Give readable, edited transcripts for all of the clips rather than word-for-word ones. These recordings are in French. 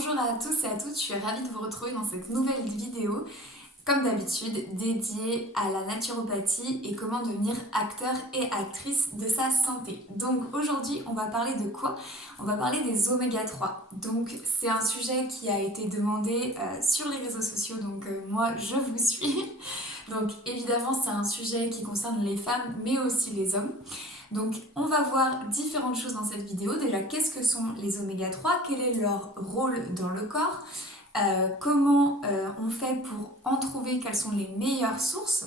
Bonjour à tous et à toutes, je suis ravie de vous retrouver dans cette nouvelle vidéo, comme d'habitude, dédiée à la naturopathie et comment devenir acteur et actrice de sa santé. Donc aujourd'hui, on va parler de quoi? On va parler des oméga 3. Donc c'est un sujet qui a été demandé sur les réseaux sociaux, donc moi je vous suis. Donc évidemment, c'est un sujet qui concerne les femmes, mais aussi les hommes. Donc on va voir différentes choses dans cette vidéo. Déjà, qu'est-ce que sont les oméga 3? Quel est leur rôle dans le corps? Comment on fait pour en trouver? Quelles sont les meilleures sources?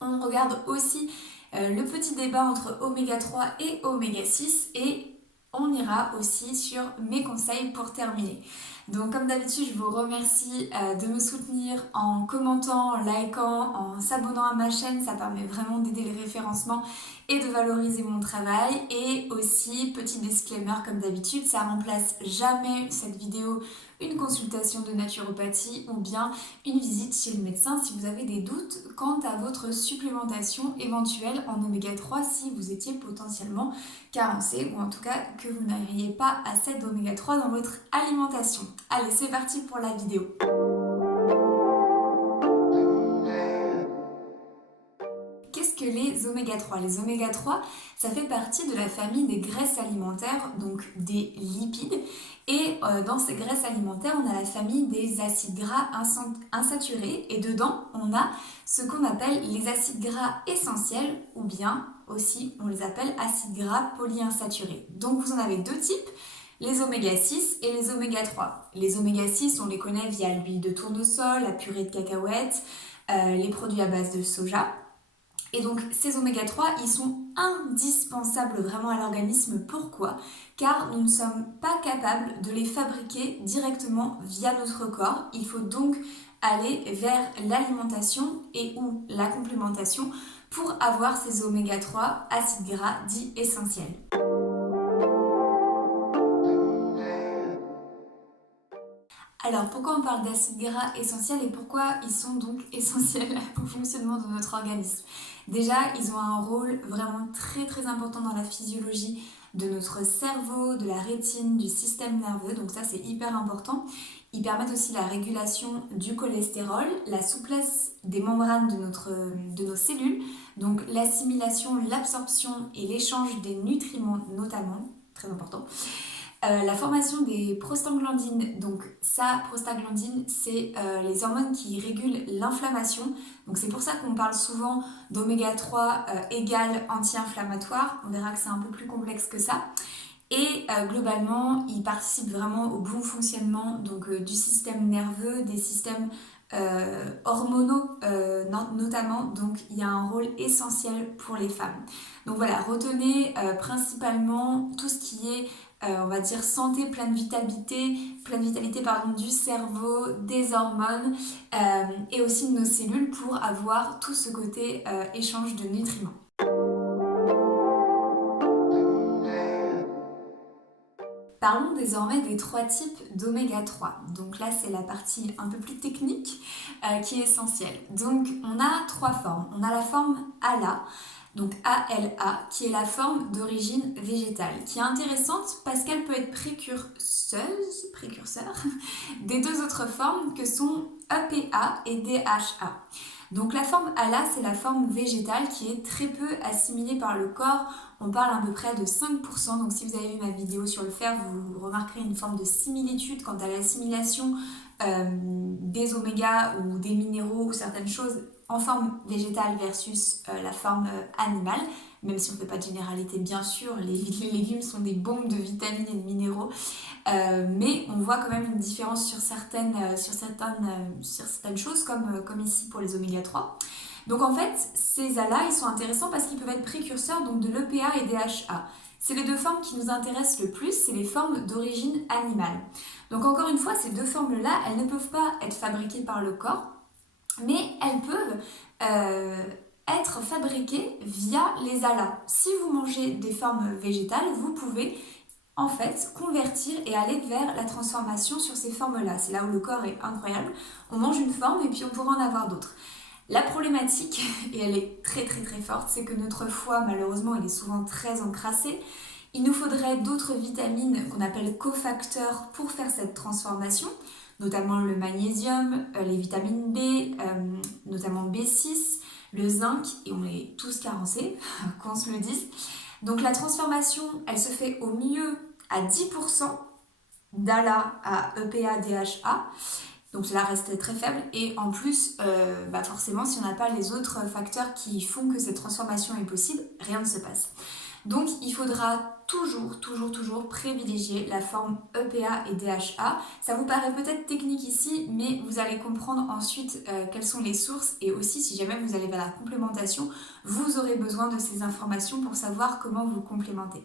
On regarde aussi le petit débat entre oméga 3 et oméga 6 et on ira aussi sur mes conseils pour terminer. Donc comme d'habitude, je vous remercie de me soutenir en commentant, en likant, en s'abonnant à ma chaîne. Ça permet vraiment d'aider le référencement et de valoriser mon travail. Et aussi, petit disclaimer comme d'habitude, ça remplace jamais cette vidéo une consultation de naturopathie ou bien une visite chez le médecin si vous avez des doutes quant à votre supplémentation éventuelle en oméga 3 si vous étiez potentiellement carencé ou en tout cas que vous n'auriez pas assez d'oméga 3 dans votre alimentation. Allez, c'est parti pour la vidéo. Qu'est-ce que les oméga 3? Les oméga 3, ça fait partie de la famille des graisses alimentaires, donc des lipides. Et dans ces graisses alimentaires, on a la famille des acides gras insaturés. Et dedans, on a ce qu'on appelle les acides gras essentiels, ou bien aussi, on les appelle acides gras polyinsaturés. Donc vous en avez deux types, les oméga 6 et les oméga 3. Les oméga 6, on les connaît via l'huile de tournesol, la purée de cacahuètes, les produits à base de soja. Et donc ces oméga 3, ils sont indispensables vraiment à l'organisme. Pourquoi? Car nous ne sommes pas capables de les fabriquer directement via notre corps. Il faut donc aller vers l'alimentation et ou la complémentation pour avoir ces oméga 3 acides gras dits essentiels. Alors pourquoi on parle d'acides gras essentiels et pourquoi ils sont donc essentiels au fonctionnement de notre organisme? Déjà, ils ont un rôle vraiment très important dans la physiologie de notre cerveau, de la rétine, du système nerveux, donc ça c'est hyper important. Ils permettent aussi la régulation du cholestérol, la souplesse des membranes de nos cellules, donc l'assimilation, l'absorption et l'échange des nutriments notamment, très important. La formation des prostaglandines, donc ça, prostaglandine, c'est les hormones qui régulent l'inflammation. Donc c'est pour ça qu'on parle souvent d'oméga 3 égale anti-inflammatoire. On verra que c'est un peu plus complexe que ça. Et globalement, ils participent vraiment au bon fonctionnement donc, du système nerveux, des systèmes hormonaux notamment. Donc il y a un rôle essentiel pour les femmes. Donc voilà, retenez principalement tout ce qui est on va dire santé, pleine vitalité du cerveau, des hormones et aussi de nos cellules pour avoir tout ce côté échange de nutriments. Parlons désormais des trois types d'oméga 3. Donc là, c'est la partie un peu plus technique qui est essentielle. Donc on a trois formes. On a la forme ALA, donc ALA, qui est la forme d'origine végétale, qui est intéressante parce qu'elle peut être précurseur des deux autres formes que sont EPA et DHA. Donc la forme ALA, c'est la forme végétale qui est très peu assimilée par le corps. On parle à peu près de 5%. Donc si vous avez vu ma vidéo sur le fer, vous remarquerez une forme de similitude quant à l'assimilation des omégas ou des minéraux ou certaines choses en forme végétale versus la forme animale. Même si on ne fait pas de généralité, bien sûr, les légumes sont des bombes de vitamines et de minéraux. Mais on voit quand même une différence sur certaines choses, comme ici pour les oméga 3. Donc en fait, ces ALA, ils sont intéressants parce qu'ils peuvent être précurseurs donc, de l'EPA et DHA. C'est les deux formes qui nous intéressent le plus, c'est les formes d'origine animale. Donc encore une fois, ces deux formes-là, elles ne peuvent pas être fabriquées par le corps, mais elles peuvent être fabriquées via les ALA. Si vous mangez des formes végétales, vous pouvez en fait convertir et aller vers la transformation sur ces formes-là. C'est là où le corps est incroyable. On mange une forme et puis on pourra en avoir d'autres. La problématique, et elle est très forte, c'est que notre foie, malheureusement, il est souvent très encrassé. Il nous faudrait d'autres vitamines qu'on appelle cofacteurs pour faire cette transformation, notamment le magnésium, les vitamines B, notamment B6, le zinc, et on est tous carencés, qu'on se le dise. Donc la transformation, elle se fait au mieux à 10% d'ALA à EPA, DHA. Donc cela reste très faible et en plus, forcément, si on n'a pas les autres facteurs qui font que cette transformation est possible, rien ne se passe. Donc il faudra toujours privilégier la forme EPA et DHA. Ça vous paraît peut-être technique ici, mais vous allez comprendre ensuite quelles sont les sources et aussi si jamais vous allez vers la complémentation, vous aurez besoin de ces informations pour savoir comment vous complémenter.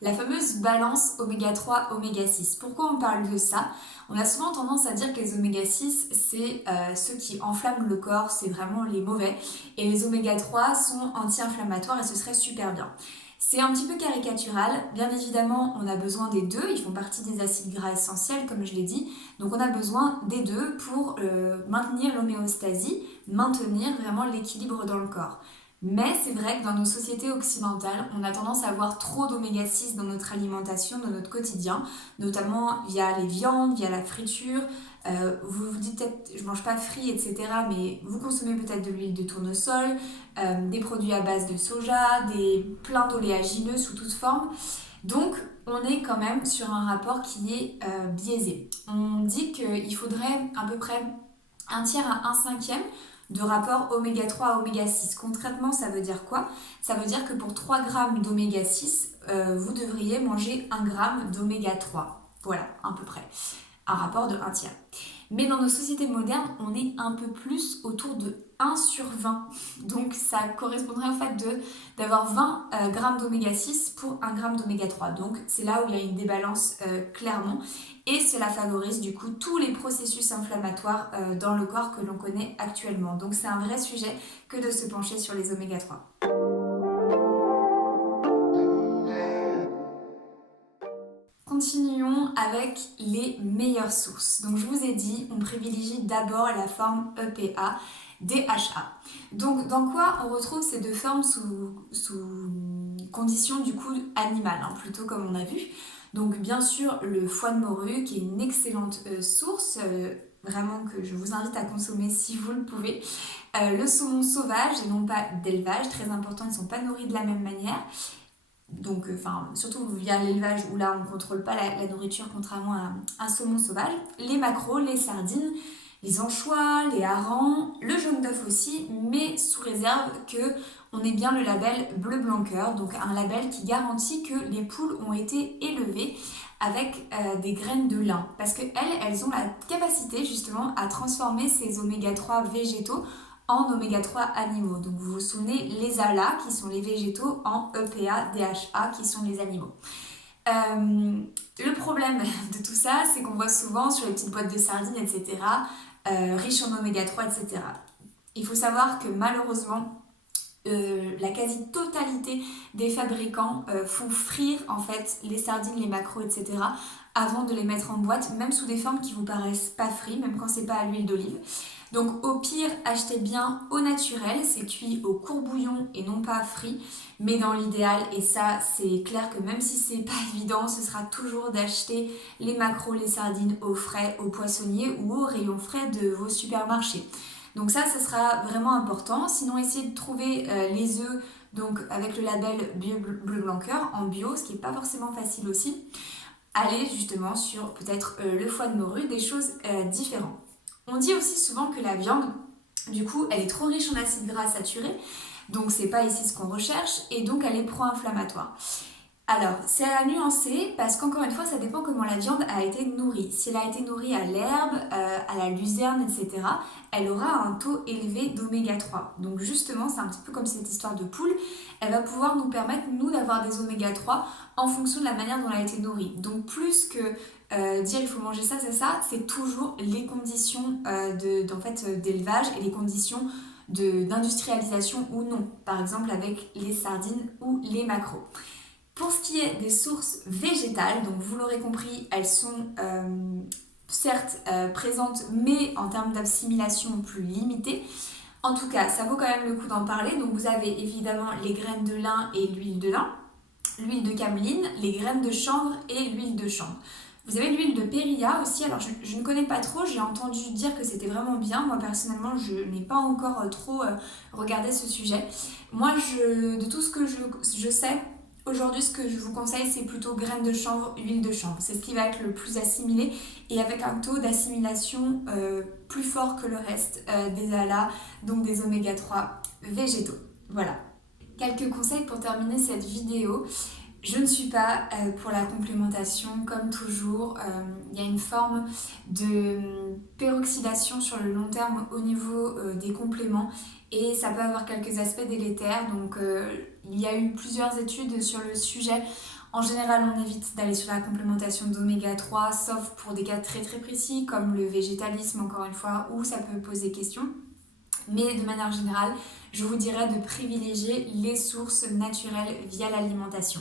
La fameuse balance oméga 3, oméga 6. Pourquoi on parle de ça? On a souvent tendance à dire que les oméga 6, c'est ceux qui enflamment le corps, c'est vraiment les mauvais. Et les oméga 3 sont anti-inflammatoires et ce serait super bien. C'est un petit peu caricatural. Bien évidemment, on a besoin des deux. Ils font partie des acides gras essentiels, comme je l'ai dit. Donc on a besoin des deux pour maintenir l'homéostasie, maintenir vraiment l'équilibre dans le corps. Mais c'est vrai que dans nos sociétés occidentales, on a tendance à avoir trop d'oméga 6 dans notre alimentation, dans notre quotidien, notamment via les viandes, via la friture. Vous vous dites peut-être, je mange pas frit, etc. Mais vous consommez peut-être de l'huile de tournesol, des produits à base de soja, plein d'oléagineux sous toute forme. Donc, on est quand même sur un rapport qui est biaisé. On dit qu'il faudrait à peu près 1/3 à 1/5 de rapport oméga 3 à oméga 6. Concrètement, ça veut dire quoi? Ça veut dire que pour 3 grammes d'oméga 6, vous devriez manger 1 gramme d'oméga 3. Voilà, à peu près. Un rapport de 1/3. Mais dans nos sociétés modernes, on est un peu plus autour de 1/20. Donc ça correspondrait au fait d'avoir 20 grammes d'oméga 6 pour 1 gramme d'oméga 3. Donc c'est là où il y a une débalance clairement. Et cela favorise du coup tous les processus inflammatoires dans le corps que l'on connaît actuellement. Donc c'est un vrai sujet que de se pencher sur les oméga 3. Continuons avec les meilleures sources. Donc je vous ai dit, on privilégie d'abord la forme EPA, DHA. Donc dans quoi on retrouve ces deux formes sous conditions du coup animales, plutôt comme on a vu. Donc bien sûr le foie de morue qui est une excellente source, vraiment que je vous invite à consommer si vous le pouvez. Le saumon sauvage et non pas d'élevage, très important, ils ne sont pas nourris de la même manière. Donc, surtout via l'élevage où là on ne contrôle pas la nourriture contrairement à un saumon sauvage. Les maquereaux, les sardines, les anchois, les harengs, le jaune d'œuf aussi, mais sous réserve qu'on ait bien le label bleu blanc cœur, donc un label qui garantit que les poules ont été élevées avec des graines de lin. Parce qu'elles ont la capacité justement à transformer ces oméga 3 végétaux en oméga 3 animaux. Donc vous vous souvenez, les ALA qui sont les végétaux en EPA, DHA qui sont les animaux. Le problème de tout ça, c'est qu'on voit souvent sur les petites boîtes de sardines, etc., riches en oméga 3, etc. Il faut savoir que malheureusement, la quasi-totalité des fabricants font frire en fait les sardines, les maquereaux, etc. avant de les mettre en boîte, même sous des formes qui vous paraissent pas frites, même quand c'est pas à l'huile d'olive. Donc au pire, achetez bien au naturel, c'est cuit au courbouillon et non pas frit. Mais dans l'idéal, et ça c'est clair que même si c'est pas évident, ce sera toujours d'acheter les maquereaux, les sardines au frais, au poissonnier ou au rayon frais de vos supermarchés. Donc ça sera vraiment important. Sinon, essayez de trouver les œufs donc avec le label bleu blanc cœur en bio, ce qui n'est pas forcément facile aussi. Allez justement sur peut-être le foie de morue, des choses différentes. On dit aussi souvent que la viande, du coup, elle est trop riche en acides gras saturés, donc c'est pas ici ce qu'on recherche, et donc elle est pro-inflammatoire. Alors, c'est à nuancer parce qu'encore une fois, ça dépend comment la viande a été nourrie. Si elle a été nourrie à l'herbe, à la luzerne, etc., elle aura un taux élevé d'oméga 3. Donc justement, c'est un petit peu comme cette histoire de poule, elle va pouvoir nous permettre, nous, d'avoir des oméga 3 en fonction de la manière dont elle a été nourrie. Donc plus que dire il faut manger ça, c'est toujours les conditions d'élevage et les conditions d'industrialisation ou non. Par exemple avec les sardines ou les maquereaux. Pour ce qui est des sources végétales, donc vous l'aurez compris, elles sont certes présentes, mais en termes d'assimilation plus limitées. En tout cas, ça vaut quand même le coup d'en parler. Donc vous avez évidemment les graines de lin et l'huile de lin, l'huile de cameline, les graines de chanvre et l'huile de chanvre. Vous avez l'huile de périlla aussi, alors je ne connais pas trop, j'ai entendu dire que c'était vraiment bien. Moi personnellement, je n'ai pas encore trop regardé ce sujet. Moi, de tout ce que je sais, aujourd'hui, ce que je vous conseille, c'est plutôt graines de chanvre, huile de chanvre. C'est ce qui va être le plus assimilé et avec un taux d'assimilation plus fort que le reste des ALA, donc des oméga 3 végétaux. Voilà. Quelques conseils pour terminer cette vidéo. Je ne suis pas pour la complémentation, comme toujours. Il y a une forme de peroxydation sur le long terme au niveau des compléments et ça peut avoir quelques aspects délétères. Donc il y a eu plusieurs études sur le sujet. En général, on évite d'aller sur la complémentation d'oméga 3, sauf pour des cas très très précis, comme le végétalisme, encore une fois, où ça peut poser question. Mais de manière générale, je vous dirais de privilégier les sources naturelles via l'alimentation.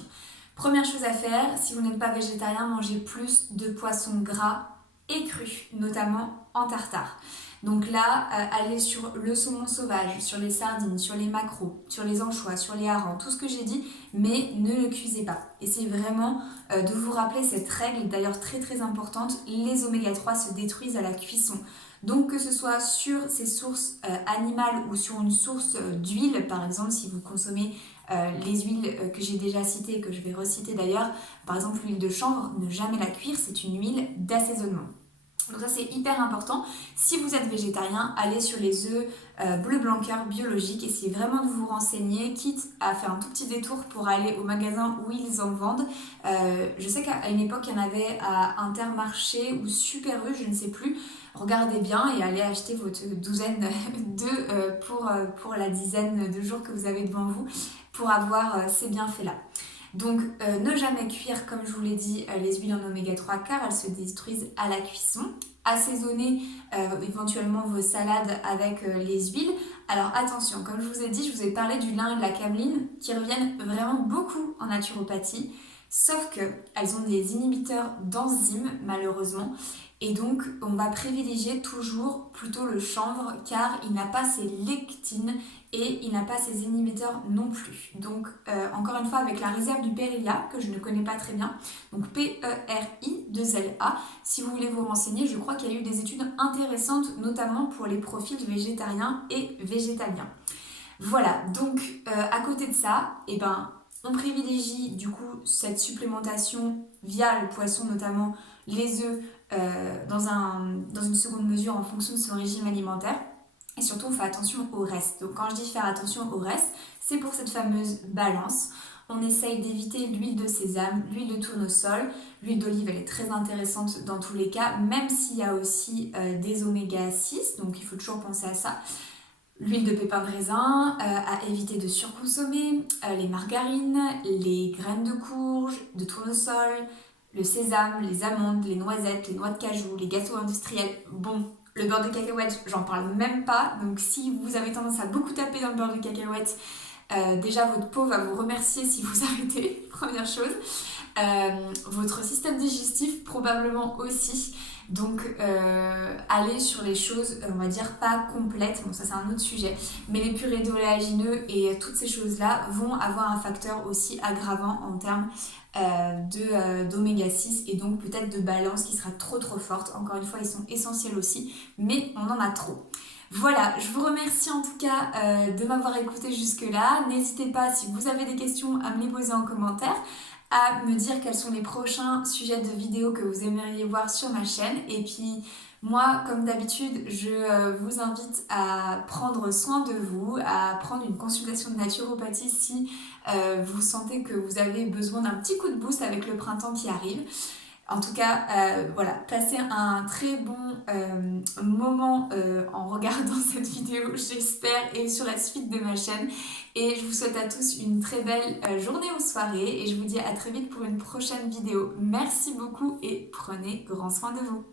Première chose à faire, si vous n'êtes pas végétarien, mangez plus de poissons gras et crus, notamment en tartare. Donc là, allez sur le saumon sauvage, sur les sardines, sur les maquereaux, sur les anchois, sur les harengs, tout ce que j'ai dit, mais ne le cuisez pas. Essayez vraiment de vous rappeler cette règle, d'ailleurs très très importante, les oméga 3 se détruisent à la cuisson. Donc que ce soit sur ces sources animales ou sur une source d'huile, par exemple si vous consommez les huiles que j'ai déjà citées et que je vais reciter d'ailleurs, par exemple l'huile de chanvre, ne jamais la cuire, c'est une huile d'assaisonnement. Donc ça c'est hyper important. Si vous êtes végétarien, allez sur les œufs bleu blanc cœur biologiques, essayez vraiment de vous renseigner, quitte à faire un tout petit détour pour aller au magasin où ils en vendent. Je sais qu'à une époque il y en avait à Intermarché ou Super U, je ne sais plus. Regardez bien et allez acheter votre douzaine d'œufs pour la dizaine de jours que vous avez devant vous pour avoir ces bienfaits-là. Donc ne jamais cuire, comme je vous l'ai dit, les huiles en oméga 3 car elles se détruisent à la cuisson. Assaisonnez éventuellement vos salades avec les huiles. Alors attention, comme je vous ai dit, je vous ai parlé du lin et de la cameline qui reviennent vraiment beaucoup en naturopathie, sauf qu'elles ont des inhibiteurs d'enzymes malheureusement. Et donc, on va privilégier toujours plutôt le chanvre car il n'a pas ses lectines et il n'a pas ses inhibiteurs non plus. Donc, encore une fois, avec la réserve du périlla, que je ne connais pas très bien, donc PERI2LA, si vous voulez vous renseigner, je crois qu'il y a eu des études intéressantes, notamment pour les profils végétariens et végétaliens. Voilà, donc à côté de ça, on privilégie du coup cette supplémentation via le poisson, notamment les œufs, dans une seconde mesure en fonction de son régime alimentaire. Et surtout, on fait attention au reste. Donc quand je dis faire attention au reste, c'est pour cette fameuse balance. On essaye d'éviter l'huile de sésame, l'huile de tournesol. L'huile d'olive, elle est très intéressante dans tous les cas, même s'il y a aussi des oméga 6, donc il faut toujours penser à ça. L'huile de pépin de raisin, à éviter de surconsommer, les margarines, les graines de courge, de tournesol, le sésame, les amandes, les noisettes, les noix de cajou, les gâteaux industriels. Bon, le beurre de cacahuète, j'en parle même pas. Donc si vous avez tendance à beaucoup taper dans le beurre de cacahuète, déjà votre peau va vous remercier si vous arrêtez, première chose. Votre système digestif probablement aussi. Donc aller sur les choses, on va dire pas complètes, bon ça c'est un autre sujet, mais les purées d'oléagineux et toutes ces choses-là vont avoir un facteur aussi aggravant en termes d'oméga 6 et donc peut-être de balance qui sera trop forte. Encore une fois, ils sont essentiels aussi, mais on en a trop. Voilà, je vous remercie en tout cas de m'avoir écouté jusque-là. N'hésitez pas, si vous avez des questions, à me les poser en commentaire, à me dire quels sont les prochains sujets de vidéos que vous aimeriez voir sur ma chaîne. Et puis moi, comme d'habitude, je vous invite à prendre soin de vous, à prendre une consultation de naturopathie si vous sentez que vous avez besoin d'un petit coup de boost avec le printemps qui arrive. En tout cas, voilà, passez un très bon moment en regardant cette vidéo, j'espère, et sur la suite de ma chaîne. Et je vous souhaite à tous une très belle journée ou soirée. Et je vous dis à très vite pour une prochaine vidéo. Merci beaucoup et prenez grand soin de vous.